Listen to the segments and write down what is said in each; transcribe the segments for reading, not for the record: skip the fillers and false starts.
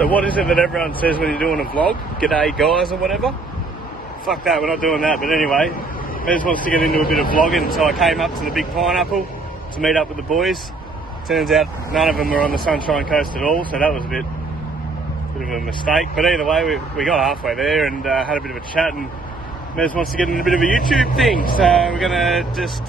So what is it that everyone says when you're doing a vlog? G'day guys or whatever? Fuck that, we're not doing that. But anyway, Mez wants to get into a bit of vlogging, so I came up to the Big Pineapple to meet up with the boys. Turns out none of them were on the Sunshine Coast at all, so that was a bit of a mistake. But either way, we got halfway there and had a bit of a chat, and Mez wants to get into a bit of a YouTube thing. So we're going to just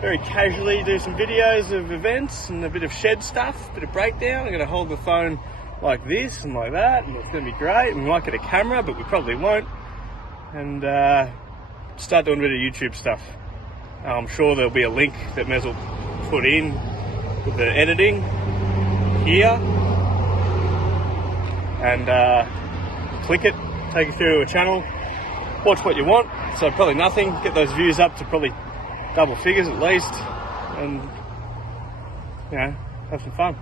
very casually do some videos of events and a bit of shed stuff, a bit of breakdown. I'm going to hold the phone like this and like that, and it's going to be great. And we might get a camera, but we probably won't. And start doing a bit of YouTube stuff. I'm sure there'll be a link that Mez will put in with the editing here, and click it, take you through to a channel, watch what you want. So probably nothing, get those views up to probably double figures at least, and you know, have some fun.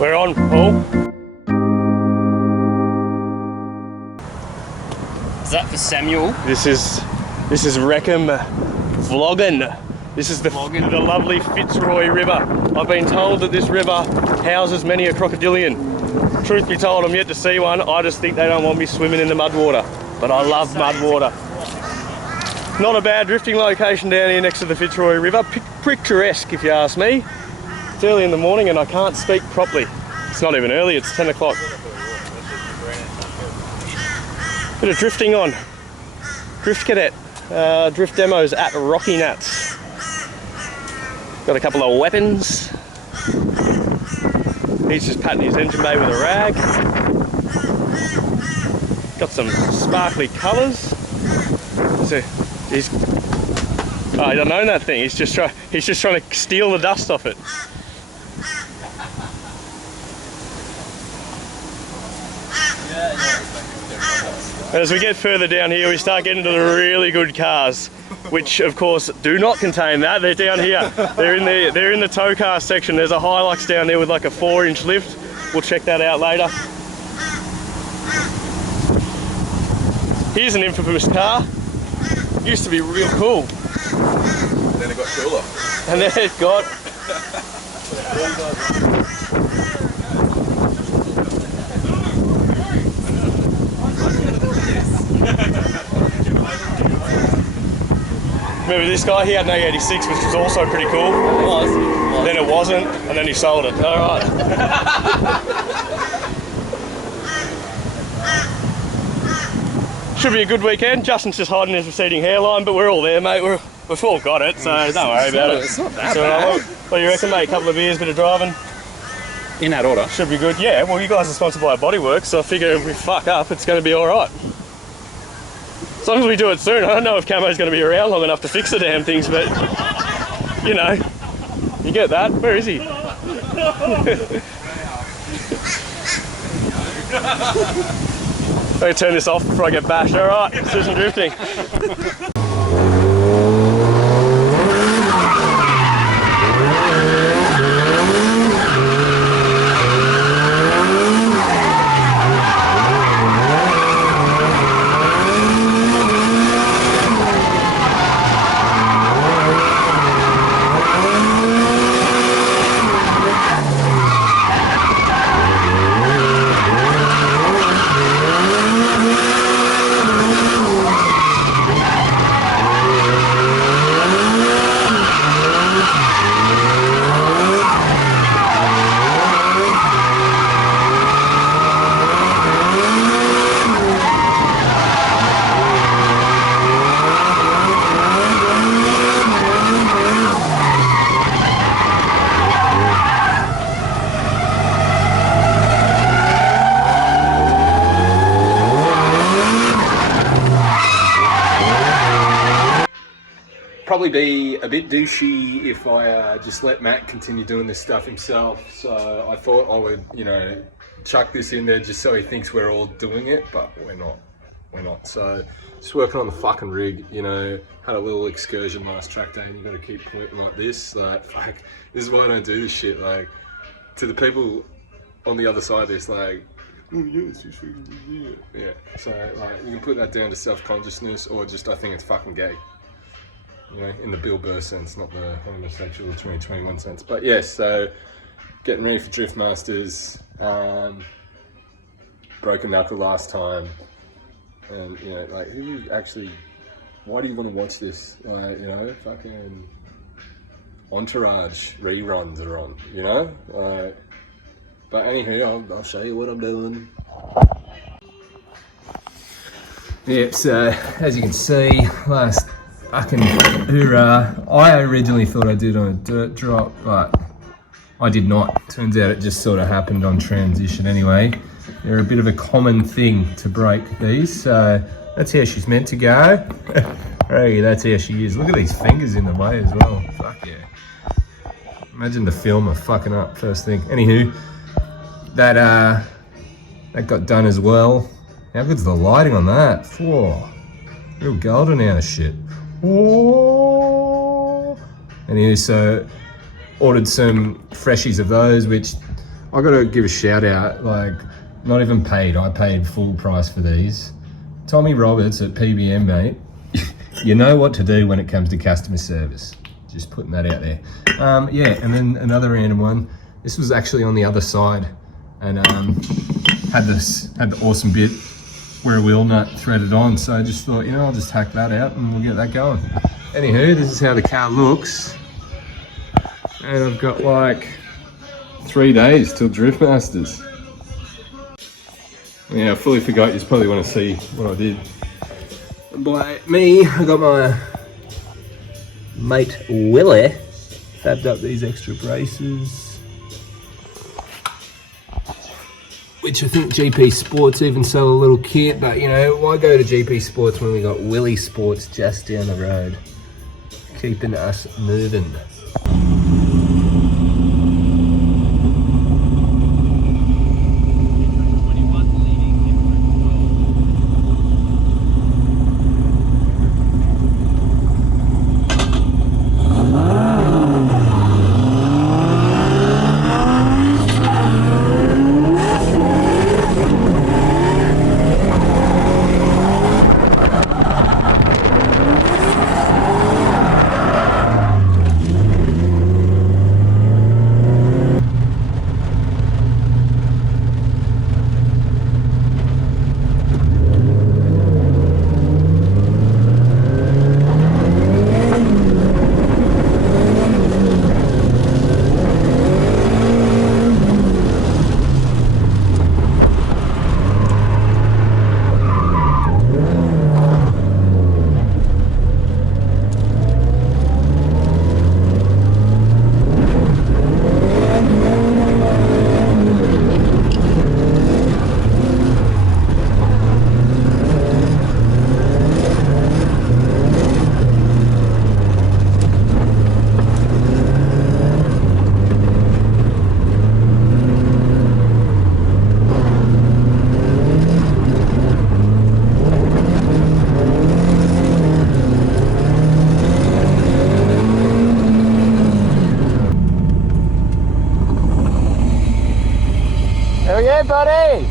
We're on, Paul. Is that for Samuel? This is Wreckham vlogging. This is the lovely Fitzroy River. I've been told that this river houses many a crocodilian. Truth be told, I'm yet to see one. I just think they don't want me swimming in the mud water. But I love mud water. Not a bad drifting location down here next to the Fitzroy River. Picturesque, if you ask me. It's early in the morning and I can't speak properly. It's not even early, it's 10 o'clock. Bit of drifting on. Drift Cadet. Drift demos at Rocky Nuts. Got a couple of weapons. He's just patting his engine bay with a rag. Got some sparkly colours. So he doesn't own that thing. He's just trying to steal the dust off it. And as we get further down here, we start getting to the really good cars, which of course do not contain that. They're down here. They're in the tow car section. There's a Hilux down there with like a 4-inch lift. We'll check that out later. Here's an infamous car. Used to be real cool. Then it got cooler. And then it got... Remember this guy? He had an A86, which was also pretty cool. It was. Then it wasn't, and then he sold it. All right. Should be a good weekend. Justin's just hiding his receding hairline, but we're all there, mate. We've all got it, so don't worry about it. It's not that bad. What do you reckon, mate? A couple of beers, bit of driving? In that order. Should be good. Yeah, well, you guys are sponsored by Bodyworks, so I figure if we fuck up, it's going to be all right. As long as we do it soon. I don't know if Camo's going to be around long enough to fix the damn things, but, you know, you get that. Where is he? I'm going to turn this off before I get bashed. All right, let's do some drifting. probably be a bit douchey if I just let Matt continue doing this stuff himself. So I thought I would, you know, chuck this in there just so he thinks we're all doing it, but we're not. We're not. So just working on the fucking rig, you know, had a little excursion last track day and you got to keep pointing like this. Like, fuck, this is why I don't do this shit. Like, to the people on the other side of this, like, oh yes, you should do it. Yeah. So like, you can put that down to self-consciousness or just I think it's fucking gay. You know, in the Bill Burr sense, not the homosexual 2021 sense. But yes, so getting ready for Drift Masters. Broken knuckle last time. And, you know, like, who actually, why do you want to watch this? You know, fucking Entourage reruns are on, you know? But anywho, I'll show you what I'm doing. Yeah, so, as you can see, last fucking hoorah. I originally thought I did on a dirt drop, but I did not. Turns out it just sort of happened on transition anyway. They're a bit of a common thing to break these, so that's how she's meant to go. Hey, that's how she is. Look at these fingers in the way as well. Fuck yeah. Imagine the filmer fucking up first thing. Anywho, that got done as well. How good's the lighting on that? Whoa, real golden out of shit. Whoa. Anyway, so ordered some freshies of those, which I gotta give a shout out. Like, not even paid. I paid full price for these. Tommy Roberts at PBM, mate. You know what to do when it comes to customer service. Just putting that out there. Yeah, and then another random one. This was actually on the other side, and had the awesome bit where a wheel nut threaded on. So I just thought, you know, I'll just hack that out and we'll get that going. Anywho, this is how the car looks, and I've got like 3 days till Drift Masters. Yeah, I fully forgot. You probably want to see what I did. By me, I got my mate Willie fabbed up these extra braces, which I think GP Sports even sell a little kit, but you know, why go to GP Sports when we got Willie Sports just down the road, keeping us moving. Hell yeah, buddy!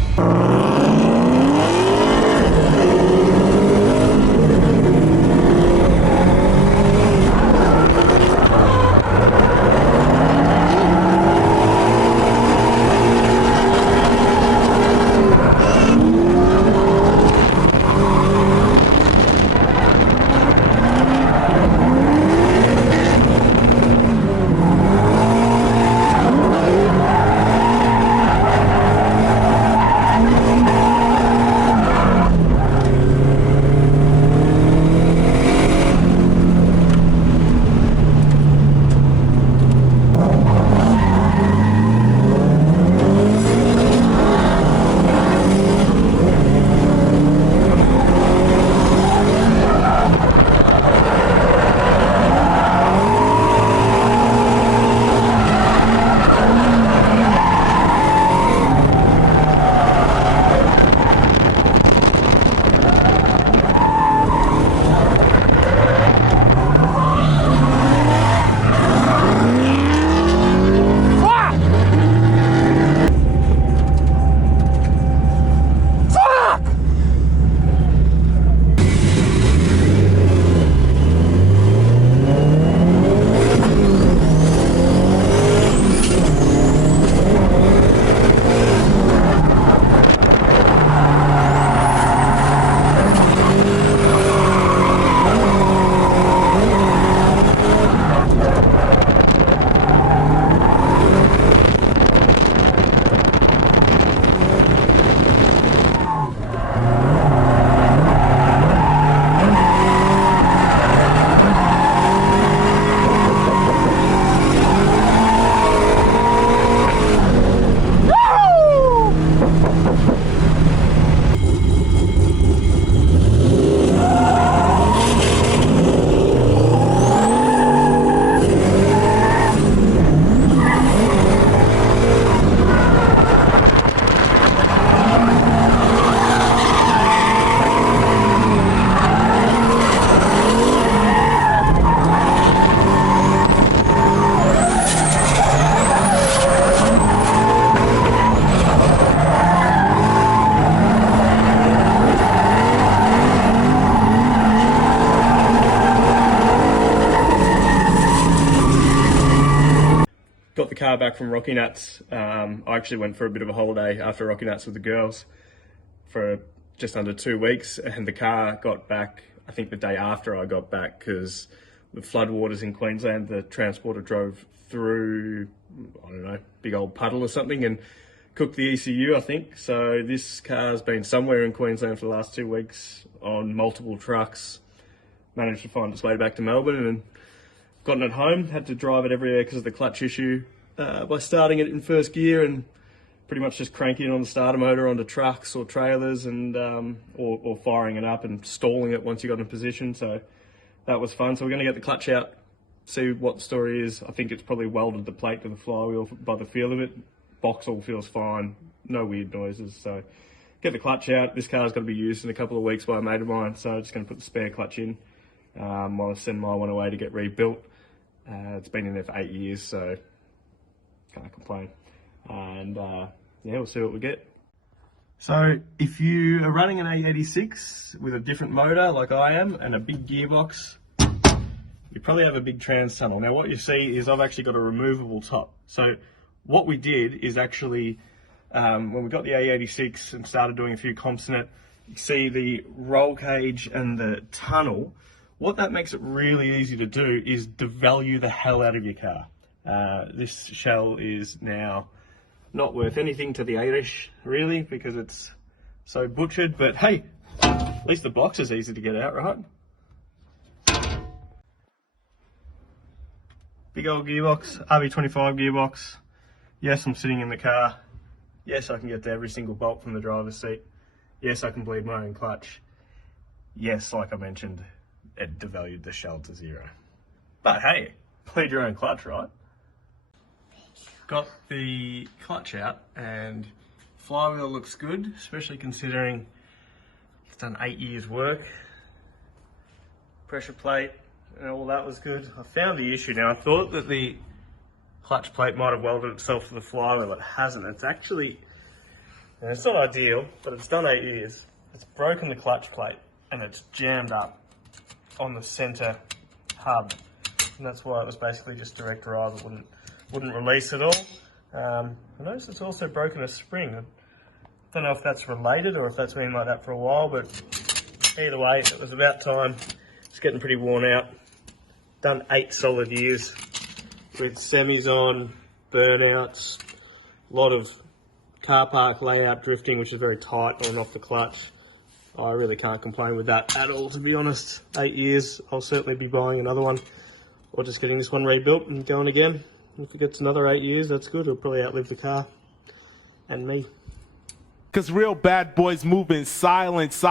car back from Rocky Nuts. I actually went for a bit of a holiday after Rocky Nuts with the girls for just under 2 weeks, and the car got back, I think the day after I got back, because the floodwaters in Queensland, the transporter drove through, I don't know, big old puddle or something and cooked the ECU, I think. So this car's been somewhere in Queensland for the last 2 weeks on multiple trucks, managed to find its way back to Melbourne and gotten it home. Had to drive it everywhere because of the clutch issue by starting it in first gear and pretty much just cranking it on the starter motor onto trucks or trailers and or firing it up and stalling it once you got in position. So that was fun. So we're going to get the clutch out, see what the story is. I think it's probably welded the plate to the flywheel by the feel of it. Box all feels fine, no weird noises. So get the clutch out. This car's got to be used in a couple of weeks by a mate of mine, so I'm just going to put the spare clutch in while I send my one away to get rebuilt. It's been in there for 8 years, so can't complain. And yeah, we'll see what we get. So if you are running an A86 with a different motor like I am and a big gearbox, you probably have a big trans tunnel. Now what you see is I've actually got a removable top. So what we did is actually, when we got the A86 and started doing a few comps in it, you see the roll cage and the tunnel. What that makes it really easy to do is devalue the hell out of your car. This shell is now not worth anything to the Irish, really, because it's so butchered, but hey, at least the box is easy to get out, right? Big old gearbox, RB25 gearbox. Yes, I'm sitting in the car. Yes, I can get to every single bolt from the driver's seat. Yes, I can bleed my own clutch. Yes, like I mentioned, it devalued the shell to zero. But hey, bleed your own clutch, right? Got the clutch out and flywheel looks good, especially considering it's done 8 years work. Pressure plate and all that was good. I found the issue now. I thought that the clutch plate might have welded itself to the flywheel. It hasn't. It's actually, and it's not ideal, but it's done 8 years. It's broken the clutch plate and it's jammed up on the center hub. And that's why it was basically just direct drive. It wouldn't release at all. I noticed it's also broken a spring. I don't know if that's related or if that's been like that for a while, but either way, it was about time. It's getting pretty worn out. Done 8 solid years with semis on, burnouts, a lot of car park layout drifting, which is very tight on and off the clutch. I really can't complain with that at all, to be honest. 8 years, I'll certainly be buying another one or just getting this one rebuilt and going again. If it gets another 8 years, that's good. It'll probably outlive the car and me. Because real bad boys move in silence.